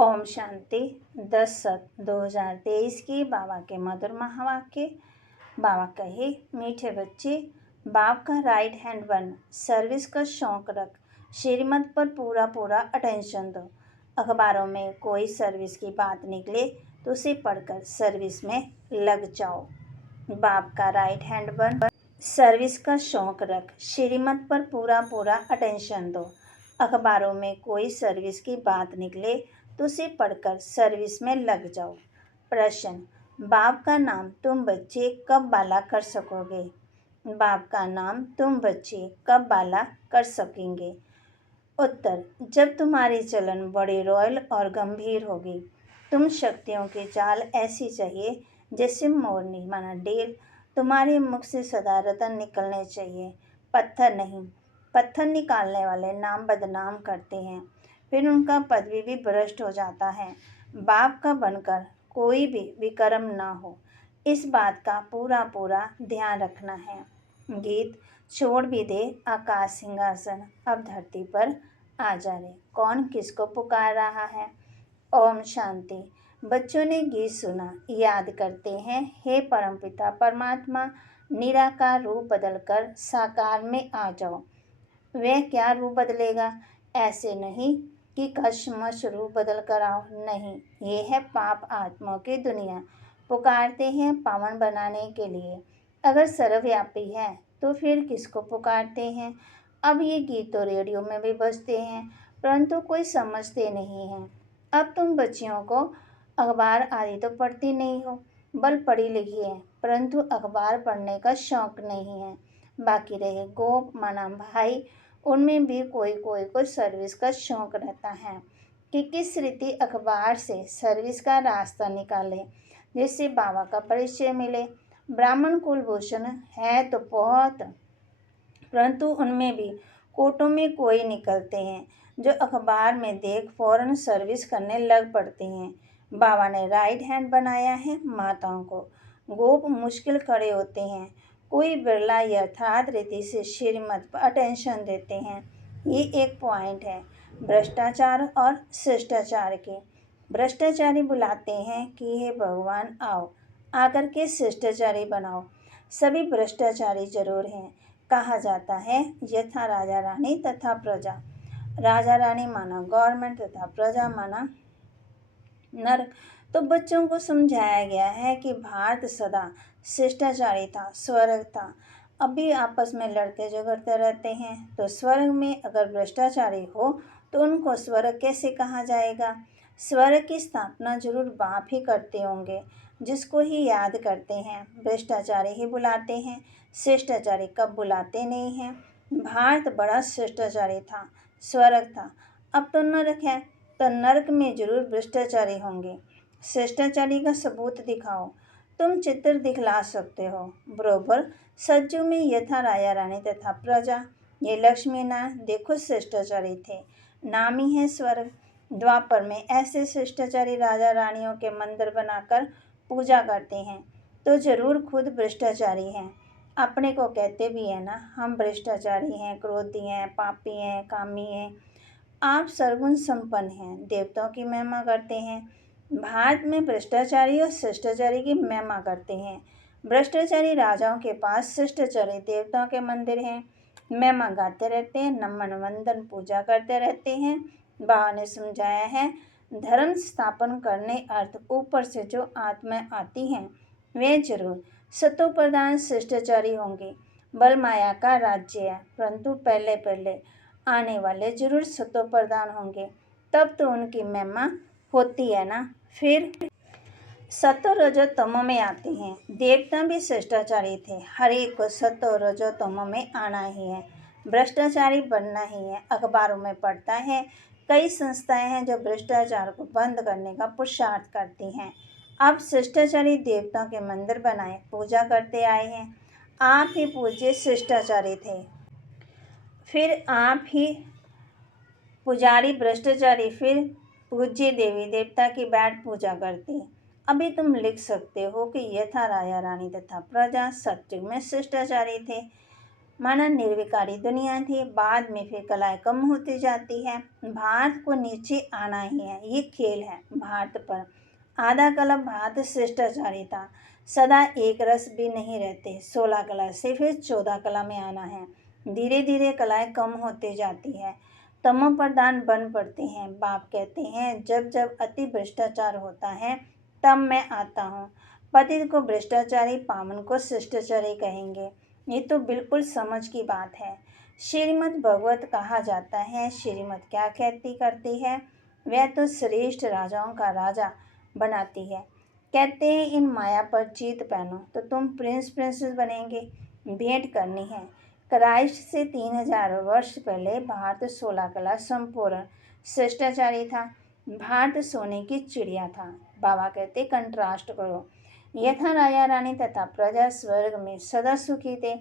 ओम शांति 10/7/2023 की बाबा के मधुर महावाक्य। बाबा कहे, मीठे बच्चे, बाप का राइट हैंड बन, सर्विस का शौक रख, श्रीमत पर पूरा पूरा अटेंशन दो। अखबारों में कोई सर्विस की बात निकले तो उसे पढ़कर सर्विस में लग जाओ। बाप का राइट हैंड बन, सर्विस का शौक रख, श्रीमत पर पूरा पूरा अटेंशन दो। अखबारों में कोई सर्विस की बात निकले तो उसे पढ़कर सर्विस में लग जाओ। प्रश्न, बाप का नाम तुम बच्चे कब बाला कर सकोगे? बाप का नाम तुम बच्चे कब बाला कर सकेंगे? उत्तर, जब तुम्हारी चलन बड़ी रॉयल और गंभीर होगी। तुम शक्तियों की चाल ऐसी चाहिए जैसे मोरनी माना डेल। तुम्हारे मुख से सदा रतन निकलने चाहिए, पत्थर नहीं। पत्थर निकालने वाले नाम बदनाम करते हैं, फिर उनका पदवी भी भ्रष्ट हो जाता है। बाप का बनकर कोई भी विकर्म ना हो, इस बात का पूरा पूरा ध्यान रखना है। गीत छोड़ भी दे आकाश सिंहासन, अब धरती पर आ जा रे। कौन किसको पुकार रहा है? ओम शांति। बच्चों ने गीत सुना, याद करते हैं, हे परमपिता परमात्मा, निराकार रूप बदलकर साकार में आ जाओ। वह क्या रूप बदलेगा? ऐसे नहीं कि कशमश रूप बदल कर आओ, नहीं। ये है पाप आत्माओं की दुनिया, पुकारते हैं पावन बनाने के लिए। अगर सर्वव्यापी है तो फिर किसको पुकारते हैं? अब ये गीत तो रेडियो में भी बजते हैं, परंतु कोई समझते नहीं हैं। अब तुम बच्चियों को अखबार आदि तो पढ़ती नहीं हो, बल पढ़ी लिखी है, परंतु अखबार पढ़ने का शौक नहीं है। बाकी रहे गोप माना भाई, उनमें भी कोई कोई को सर्विस का शौक रहता है कि किस रीति अखबार से सर्विस का रास्ता निकाले, जिससे बाबा का परिचय मिले। ब्राह्मण कुलभूषण है तो बहुत, परंतु उनमें भी कोटों में कोई निकलते हैं जो अखबार में देख फौरन सर्विस करने लग पड़ते हैं। बाबा ने राइट हैंड बनाया है माताओं को। गोप मुश्किल खड़े होते हैं, कोई बिरला यथार्थ रीति से श्रीमत पर अटेंशन देते हैं। ये एक पॉइंट है भ्रष्टाचार और शिष्टाचार के। भ्रष्टाचारी बुलाते हैं कि हे भगवान आओ, आकर के शिष्टाचारी बनाओ। सभी भ्रष्टाचारी जरूर हैं। कहा जाता है यथा राजा रानी तथा प्रजा। राजा रानी माना गवर्नमेंट तथा प्रजा माना नरक। तो बच्चों को समझाया गया है कि भारत सदा शिष्टाचारी था, स्वर्ग था। अभी आपस में लड़ते झगड़ते रहते हैं, तो स्वर्ग में अगर भ्रष्टाचारी हो तो उनको स्वर्ग कैसे कहा जाएगा? स्वर्ग की स्थापना जरूर बाप ही करते होंगे, जिसको ही याद करते हैं भ्रष्टाचारी ही बुलाते हैं, शिष्टाचारी कब बुलाते नहीं हैं। भारत बड़ा शिष्टाचारी था, स्वर्ग था। अब तो नरक है, तो नरक में जरूर भ्रष्टाचारी होंगे। शिष्टाचारी का सबूत दिखाओ। तुम चित्र दिखला सकते हो, बरोबर। सज्जू में यथा राजा रानी तथा प्रजा, ये लक्ष्मी नारायण देखो शिष्टाचारी थे, नाम ही है स्वर्ग। द्वापर में ऐसे शिष्टाचारी राजा रानियों के मंदिर बनाकर पूजा करते हैं, तो जरूर खुद भ्रष्टाचारी हैं। अपने को कहते भी है ना, हम भ्रष्टाचारी हैं, क्रोधी हैं, पापी हैं, कामी हैं। आप सर्वगुण संपन्न हैं, देवताओं की महिमा करते हैं। भारत में भ्रष्टाचारी और शिष्टाचारी की महिमा करते हैं। भ्रष्टाचारी राजाओं के पास शिष्टाचारी देवताओं के मंदिर हैं, महिमा गाते रहते हैं, नमन वंदन पूजा करते रहते हैं। बाबा ने समझाया है, धर्म स्थापन करने अर्थ ऊपर से जो आत्माएं आती हैं वे जरूर सतो प्रधान शिष्टाचारी होंगे। बल माया का राज्य है, परंतु पहले पहले आने वाले जरूर सतो प्रधान होंगे, तब तो उनकी महिमा होती है ना। फिर सतो रजो तमो में आते हैं। देवता भी शिष्टाचारी थे, हर एक को सतो रजो तमो में आना ही है, भ्रष्टाचारी बनना ही है। अखबारों में पढ़ता है कई संस्थाएं हैं जो भ्रष्टाचार को बंद करने का पुरुषार्थ करती हैं। अब शिष्टाचारी देवताओं के मंदिर बनाए पूजा करते आए हैं। आप ही पूज्य शिष्टाचारी थे, फिर आप ही पुजारी भ्रष्टाचारी, फिर पूज्य देवी देवता की बैठ पूजा करते। अभी तुम लिख सकते हो कि यथा राजा रानी तथा प्रजा सत्युग में शिष्टाचारी थे, माना निर्विकारी दुनिया थी, बाद में फिर कलाएं कम होती जाती है। भारत को नीचे आना ही है, ये खेल है भारत पर। आधा कला भारत शिष्टाचारी था, सदा एक रस भी नहीं रहते। 16 कला से फिर 14 कला में आना है। धीरे धीरे कलाएं कम होती जाती है, तमो प्रधान बन पड़ते हैं। बाप कहते हैं जब जब अति भ्रष्टाचार होता है तब मैं आता हूँ। पतित को भ्रष्टाचारी, पावन को शिष्टाचारी कहेंगे। ये तो बिल्कुल समझ की बात है। श्रीमद् भगवत कहा जाता है। श्रीमद् क्या कहती करती है? वह तो श्रेष्ठ राजाओं का राजा बनाती है। कहते हैं इन माया पर जीत पहनो तो तुम प्रिंस प्रिंसेस बनेंगे। भेंट करनी है। क्राइस्ट से 3000 वर्ष पहले भारत 16 कला संपूर्ण शिष्टाचारी था। भारत सोने की चिड़िया था। बाबा कहते कंट्रास्ट करो। यथा राजा रानी तथा प्रजा स्वर्ग में सदा सुखी थे।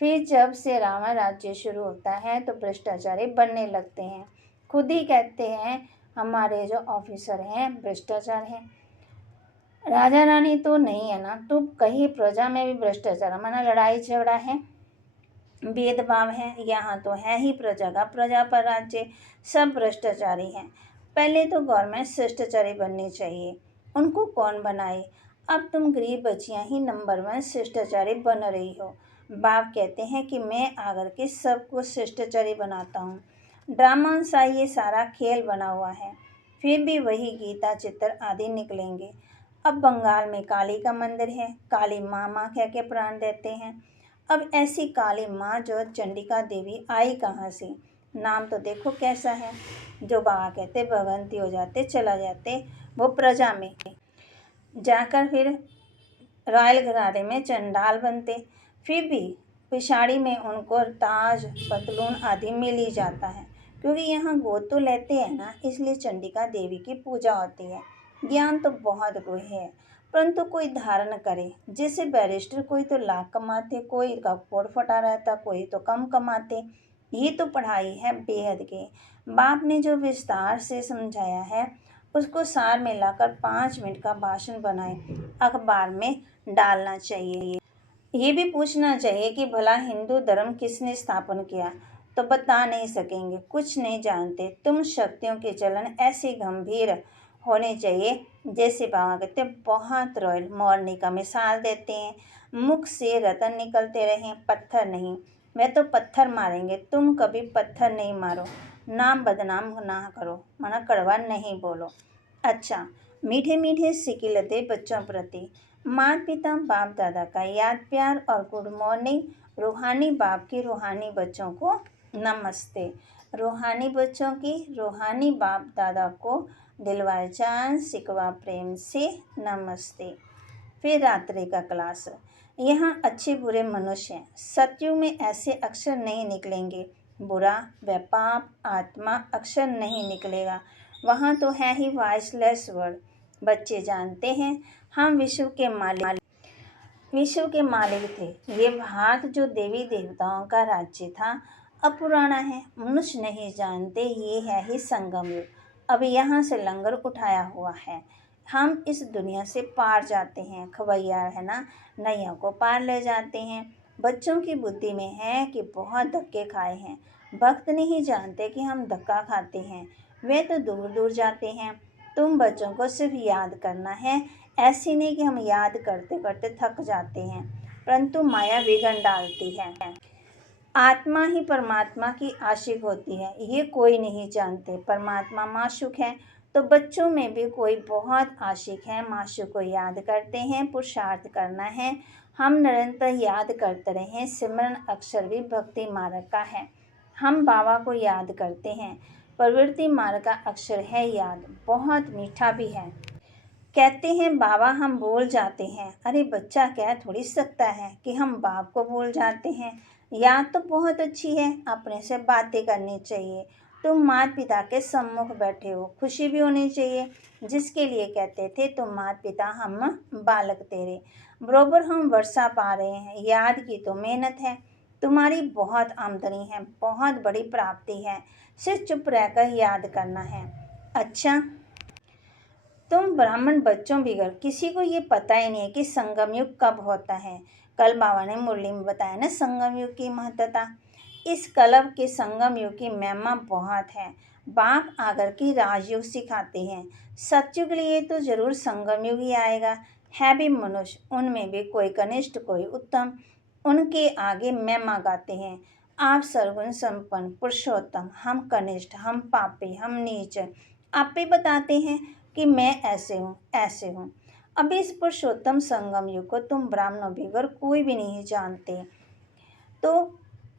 फिर जब से रावण राज्य शुरू होता है तो भ्रष्टाचारी बनने लगते हैं। खुद ही कहते हैं हमारे जो ऑफिसर हैं भ्रष्टाचार हैं। राजा रानी तो नहीं है ना, तो कहीं प्रजा में भी भ्रष्टाचार, माना लड़ाई झगड़ा है, भेदभाव है। यहाँ तो है ही प्रजा का, प्रजा पर राज्य, सब भ्रष्टाचारी हैं। पहले तो गवर्नमेंट शिष्टाचारी बननी चाहिए, उनको कौन बनाए? अब तुम गरीब बच्चियाँ ही नंबर 1 शिष्टाचारी बन रही हो। बाप कहते हैं कि मैं आकर के सबको शिष्टाचारी बनाता हूँ। ड्रामा सा ये सारा खेल बना हुआ है, फिर भी वही गीता चित्र आदि निकलेंगे। अब बंगाल में काली का मंदिर है, काली माँ माँ कह के प्राण देते हैं। अब ऐसी काली माँ जो चंडिका देवी आई कहाँ से? नाम तो देखो कैसा है। जो बाबा कहते भगवंती हो जाते, चला जाते, वो प्रजा में जाकर फिर रॉयल घराने में चंडाल बनते। फिर भी पिछाड़ी में उनको ताज पतलून आदि मिल ही जाता है, क्योंकि यहाँ गोद तो लेते हैं ना, इसलिए चंडिका देवी की पूजा होती है। ज्ञान तो बहुत कोई है, परंतु कोई धारण करे। जैसे बैरिस्टर कोई तो लाख कमाते, कोई का कोट फटा रहता, कोई तो कम कमाते। ये तो पढ़ाई है बेहद के। बाप ने जो विस्तार से समझाया है उसको सार में लाकर 5 मिनट का भाषण बनाए अखबार में डालना चाहिए। ये भी पूछना चाहिए कि भला हिंदू धर्म किसने स्थापन किया, तो बता नहीं सकेंगे, कुछ नहीं जानते। तुम शक्तियों के चलन ऐसे गंभीर होने चाहिए जैसे बाबा कहते बहुत रॉयल। मोरनी का मिसाल देते हैं, मुख से रतन निकलते रहें, पत्थर नहीं। वह तो पत्थर मारेंगे, तुम कभी पत्थर नहीं मारो। नाम बदनाम ना करो, माना कड़वा नहीं बोलो। अच्छा, मीठे मीठे सिकिलते बच्चों प्रति माता पिता बाप दादा का याद प्यार और गुड मॉर्निंग। रूहानी बाप की रूहानी बच्चों को नमस्ते। रूहानी बच्चों की रूहानी बाप दादा को दिलवार जान सिकवा प्रेम से नमस्ते। फिर रात्रि का क्लास। यहाँ अच्छे बुरे मनुष्य हैं। सतयुग में ऐसे अक्षर नहीं निकलेंगे। बुरा व पाप आत्मा अक्षर नहीं निकलेगा। वहाँ तो है ही वॉइसलेस वर्ड। बच्चे जानते हैं हम विश्व के मालिक थे। ये भारत जो देवी देवताओं का राज्य था अब पुराना है। मनुष्य नहीं जानते ये है ही संगम युग। अब यहाँ से लंगर उठाया हुआ है, हम इस दुनिया से पार जाते हैं। खवैया है ना, नैया को पार ले जाते हैं। बच्चों की बुद्धि में है कि बहुत धक्के खाए हैं। भक्त नहीं जानते कि हम धक्का खाते हैं, वे तो दूर दूर जाते हैं। तुम बच्चों को सिर्फ याद करना है, ऐसी नहीं कि हम याद करते करते थक जाते हैं, परंतु माया विघन डालती है। आत्मा ही परमात्मा की आशिक होती है, ये कोई नहीं जानते। परमात्मा माशूक है, तो बच्चों में भी कोई बहुत आशिक है। माशूक को याद करते हैं, पुरुषार्थ करना है। हम निरंतर याद करते रहें। सिमरन अक्षर भी भक्ति मार्ग का है। हम बाबा को याद करते हैं। प्रवृत्ति मार्ग का अक्षर है याद, बहुत मीठा भी है। कहते हैं बाबा हम भूल जाते हैं। अरे बच्चा कह थोड़ी सकता है कि हम बाप को भूल जाते हैं। याद तो बहुत अच्छी है, अपने से बातें करनी चाहिए। तुम माता पिता के सम्मुख बैठे हो, खुशी भी होनी चाहिए। जिसके लिए कहते थे तुम माता पिता हम बालक तेरे। बरोबर हम वर्षा पा रहे हैं। याद की तो मेहनत है। तुम्हारी बहुत आमदनी है, बहुत बड़ी प्राप्ति है। सिर्फ चुप रहकर याद करना है। अच्छा, तुम ब्राह्मण बच्चों बिगड़, किसी को ये पता ही नहीं है कि संगम युग कब होता है। कल बाबा ने मुरली में बताया ना संगम युग की महत्ता। इस कलप के संगम युग की महिमा बहुत है। बाप आकर के राजयोग सिखाते हैं। सतयुग के लिए तो जरूर संगम युग ही आएगा। है भी मनुष्य, उनमें भी कोई कनिष्ठ कोई उत्तम, उनके आगे महिमा गाते हैं। आप सर्वगुण संपन्न पुरुषोत्तम, हम कनिष्ठ, हम पापी, हम नीच। आप भी बताते हैं कि मैं ऐसे हूँ ऐसे हूँ। अब इस पुरुषोत्तम संगम युग को तुम ब्राह्मणों बगैर कोई भी नहीं जानते। तो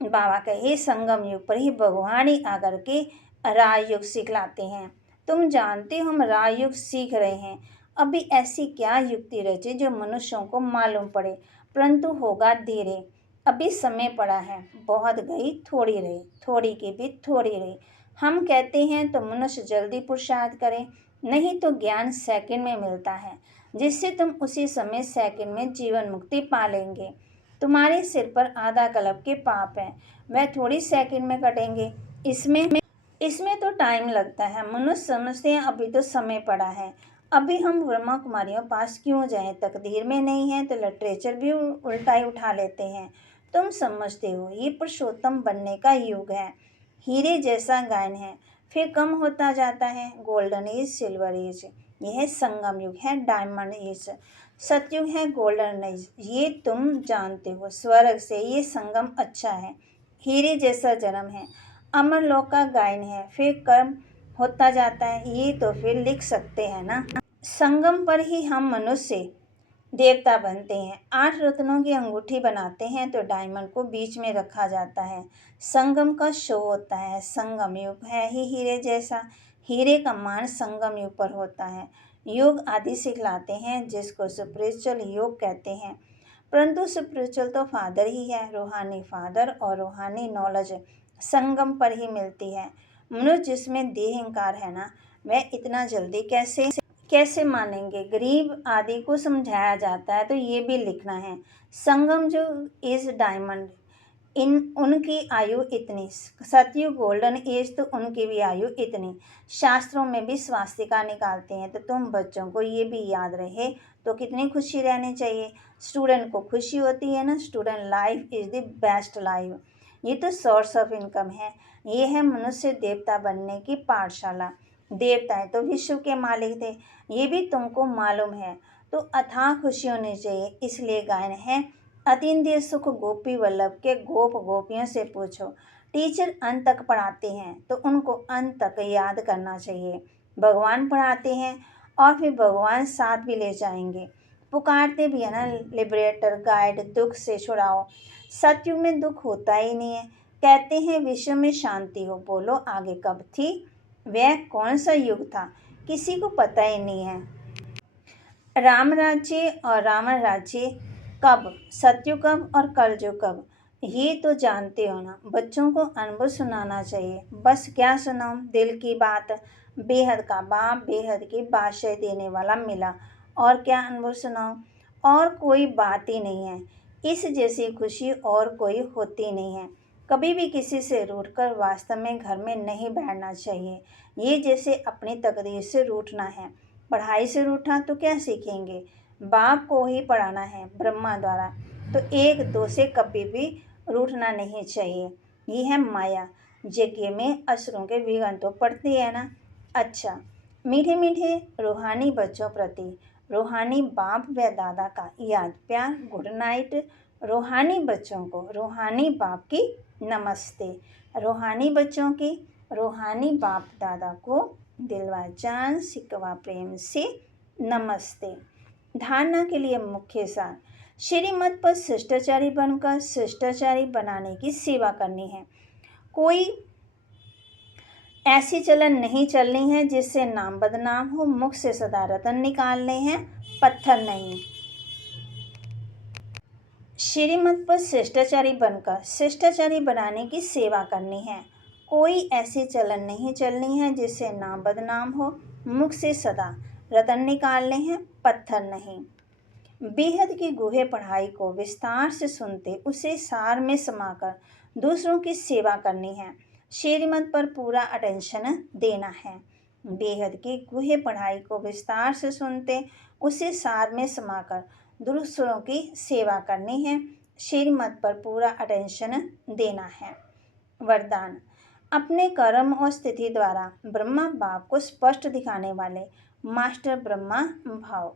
बाबा कहे संगम युग पर ही भगवान ही आकर के राजयोग सिखलाते हैं। तुम जानते हो हम राजयोग सीख रहे हैं। अभी ऐसी क्या युक्ति रचे जो मनुष्यों को मालूम पड़े, परंतु होगा धीरे। अभी समय पड़ा है, बहुत गई थोड़ी रही, थोड़ी की भी थोड़ी रही। हम कहते हैं तो मनुष्य जल्दी पुरुषार्थ करे, नहीं तो ज्ञान सेकंड में मिलता है, जिससे तुम उसी समय सेकंड में जीवन मुक्ति पा लेंगे। तुम्हारे सिर पर आधा कल्प के पाप हैं, वह थोड़ी सेकंड में कटेंगे। इसमें तो टाइम लगता है। मनुष्य समझते हैं अभी तो समय पड़ा है, अभी हम ब्रह्मा कुमारियों पास क्यों जाएं, तकदीर में नहीं है तो लिटरेचर भी उल्टा ही उठा लेते हैं। तुम समझते हो ये पुरुषोत्तम बनने का युग है, हीरे जैसा गायन है, फिर कम होता जाता है। गोल्डन एज, सिल्वर एज, यह संगम युग है, डायमंड एज। सतयुग है गोल्डन एज, ये तुम जानते हो। स्वर्ग से ये संगम अच्छा है, हीरे जैसा जन्म है, अमर लोक का गायन है, फिर कर्म होता जाता है। ये तो फिर लिख सकते हैं ना। संगम पर ही हम मनुष्य देवता बनते हैं। 8 रत्नों की अंगूठी बनाते हैं तो डायमंड को बीच में रखा जाता है। संगम का शो होता है। संगम युग है ही हीरे जैसा, हीरे का मान संगम युग पर होता है। योग आदि सिखलाते हैं जिसको स्पिरिचुअल योग कहते हैं, परंतु स्पिरिचुअल तो फादर ही है। रूहानी फादर और रूहानी नॉलेज संगम पर ही मिलती है। मनुष्य जिसमें देह अहंकार है ना, वह इतना जल्दी कैसे मानेंगे। गरीब आदि को समझाया जाता है तो ये भी लिखना है। संगम जो इज डायमंड, उनकी आयु इतनी। सतयुग गोल्डन एज, तो उनकी भी आयु इतनी। शास्त्रों में भी स्वास्तिका निकालते हैं, तो तुम बच्चों को ये भी याद रहे तो कितनी खुशी रहनी चाहिए। स्टूडेंट को खुशी होती है ना, student life is the best life. ये तो सोर्स ऑफ इनकम है। ये है मनुष्य देवता बनने की पाठशाला। देवताएं तो विश्व के मालिक थे, ये भी तुमको मालूम है। तो अथाह खुशी होनी चाहिए, इसलिए गायन है अतीन्द्रिय सुख गोपी वल्लभ के। गोप गोपियों से पूछो। टीचर अंत तक पढ़ाते हैं तो उनको अंत तक याद करना चाहिए। भगवान पढ़ाते हैं और फिर भगवान साथ भी ले जाएंगे। पुकारते भी है ना, लिबरेटर गाइड, दुख से छुड़ाओ। सतयुग में दुख होता ही नहीं है। कहते हैं विश्व में शांति हो, बोलो आगे कब थी, वह कौन सा युग था, किसी को पता ही नहीं है। राम राज्य और रावण राज्य कब, सतयुग कब और कलयुग कब, ये तो जानते हो ना। बच्चों को अनुभव सुनाना चाहिए। बस क्या सुनाऊं, दिल की बात। बेहद का बाप बेहद की बादशाह देने वाला मिला, और क्या अनुभव सुनाऊं। और कोई बात ही नहीं है, इस जैसी खुशी और कोई होती नहीं है। कभी भी किसी से रूठकर वास्तव में घर में नहीं बैठना चाहिए। ये जैसे अपनी तकदीर से रूठना है। पढ़ाई से रूठा तो क्या सीखेंगे। बाप को ही पढ़ाना है ब्रह्मा द्वारा, तो एक दो से कभी भी रूठना नहीं चाहिए। ये है माया। यज्ञ में असुरों के विघ्न तो पड़ते हैं ना। अच्छा, मीठे मीठे रूहानी बच्चों प्रति रूहानी बाप व दादा का याद प्यार गुड नाइट। रूहानी बच्चों को रूहानी बाप की नमस्ते। रूहानी बच्चों की रूहानी बाप दादा को दिलवा जान सिकवा प्रेम से नमस्ते। धारणा के लिए मुख्य सार, श्रीमत पर शिष्टाचारी बनकर शिष्टाचारी बनाने की सेवा करनी है। कोई ऐसी चलन नहीं चलनी है जिससे नाम बदनाम हो। मुख से सदा रतन निकालने हैं, पत्थर नहीं। श्रीमत पर शिष्टाचारी बनकर शिष्टाचारी बनाने की सेवा करनी है। कोई ऐसी चलन नहीं चलनी है जिससे नाम बदनाम हो। मुख से सदा रतन निकालने हैं, पत्थर नहीं। बेहद की गुहे पढ़ाई को विस्तार से सुनते उसे सार में समाकर दूसरों की सेवा करनी है। श्रीमत पर पूरा अटेंशन देना है। बेहद की गुहे पढ़ाई को विस्तार से सुनते उसे सार में समाकर दूसरों की सेवा करनी है, श्रीमत पर पूरा अटेंशन देना है। वरदान, अपने कर्म और स्थिति द्वारा ब्रह्मा बाप को स्पष्ट दिखाने वाले मास्टर ब्रह्मा भाव।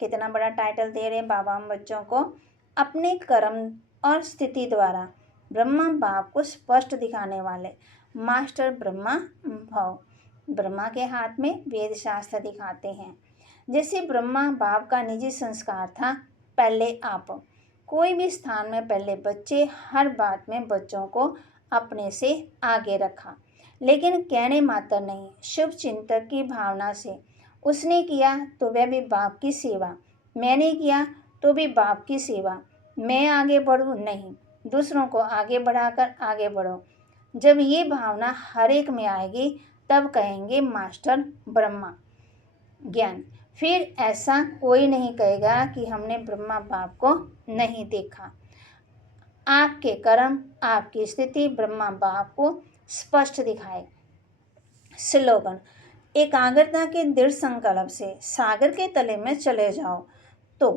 कितना बड़ा टाइटल दे रहे हैं बाबा हम बच्चों को। अपने कर्म और स्थिति द्वारा ब्रह्मा बाप को स्पष्ट दिखाने वाले मास्टर ब्रह्मा भाव। ब्रह्मा के हाथ में वेद शास्त्र दिखाते हैं। जैसे ब्रह्मा बाप का निजी संस्कार था, पहले आप। कोई भी स्थान में पहले बच्चे, हर बात में बच्चों को अपने से आगे रखा, लेकिन कहने मात्र नहीं, शुभ चिंतक की भावना से। उसने किया तो वह भी बाप की सेवा, मैंने किया तो भी बाप की सेवा। मैं आगे बढ़ूं नहीं, दूसरों को आगे बढ़ाकर आगे बढ़ो। जब ये भावना हर एक में आएगी तब कहेंगे मास्टर ब्रह्मा ज्ञान। फिर ऐसा कोई नहीं कहेगा कि हमने ब्रह्मा बाप को नहीं देखा। आपके कर्म, आपकी स्थिति ब्रह्मा बाप को स्पष्ट दिखाए। स्लोगन, एकाग्रता के दृढ़ संकल्प से सागर के तले में चले जाओ तो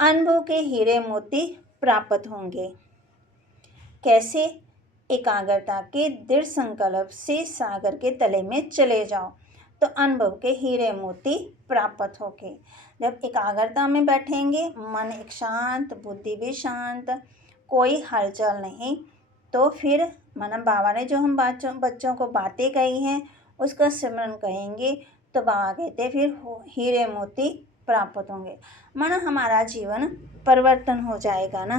अनुभव के हीरे मोती प्राप्त होंगे। कैसे? एकाग्रता के दृढ़ संकल्प से सागर के तले में चले जाओ तो अनुभव के हीरे मोती प्राप्त होंगे। जब एकाग्रता में बैठेंगे, मन एक शांत, बुद्धि भी शांत, कोई हलचल नहीं, तो फिर माना बाबा ने जो हम बच्चों को बातें कही हैं उसका सिमरन कहेंगे तो बाबा कहते फिर हीरे मोती प्राप्त होंगे। माना हमारा जीवन परिवर्तन हो जाएगा ना।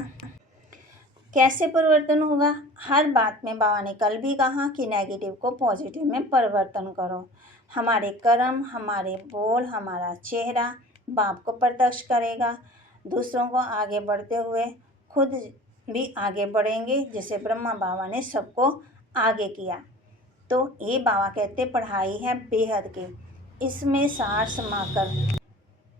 कैसे परिवर्तन होगा? हर बात में बाबा ने कल भी कहा कि नेगेटिव को पॉजिटिव में परिवर्तन करो। हमारे कर्म, हमारे बोल, हमारा चेहरा बाप को प्रत्यक्ष करेगा। दूसरों को आगे बढ़ते हुए खुद भी आगे बढ़ेंगे, जैसे ब्रह्मा बाबा ने सबको आगे किया। तो ये बाबा कहते पढ़ाई है बेहद की, इसमें सार समाकर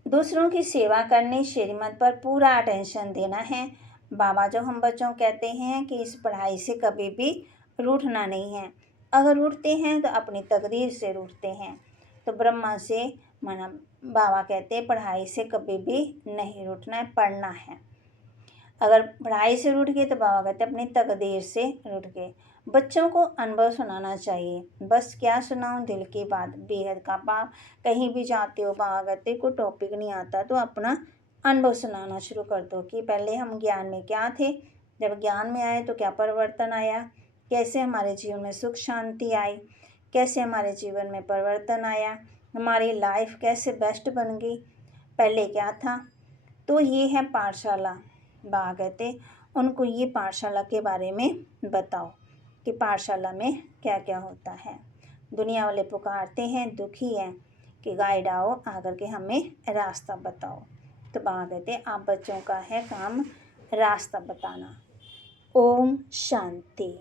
दूसरों की सेवा करनी, श्रीमत पर पूरा अटेंशन देना है। बाबा जो हम बच्चों कहते हैं कि इस पढ़ाई से कभी भी रूठना नहीं है। अगर रूठते हैं तो अपनी तकदीर से रूठते हैं। तो ब्रह्मा से माना बाबा कहते हैं पढ़ाई से कभी भी नहीं रूठना है, पढ़ना है। अगर पढ़ाई से रूठ गए तो बाबा कहते अपनी तकदीर से रूठ गए। बच्चों को अनुभव सुनाना चाहिए। बस क्या सुनाऊं, दिल की बात, बेहद का बाप। कहीं भी जाते हो बाबा कहते कोई टॉपिक नहीं आता तो अपना अनुभव सुनाना शुरू कर दो कि पहले हम ज्ञान में क्या थे, जब ज्ञान में आए तो क्या परिवर्तन आया, कैसे हमारे जीवन में सुख शांति आई, कैसे हमारे जीवन में परिवर्तन आया, हमारी लाइफ कैसे बेस्ट बन गई, पहले क्या था। तो ये है पाठशाला। बाबा कहते उनको ये पाठशाला के बारे में बताओ कि पाठशाला में क्या क्या होता है। दुनिया वाले पुकारते हैं, दुखी हैं कि गाइड आओ आकर के हमें रास्ता बताओ। तो बाबा कहते आप बच्चों का है काम रास्ता बताना। ओम शांति।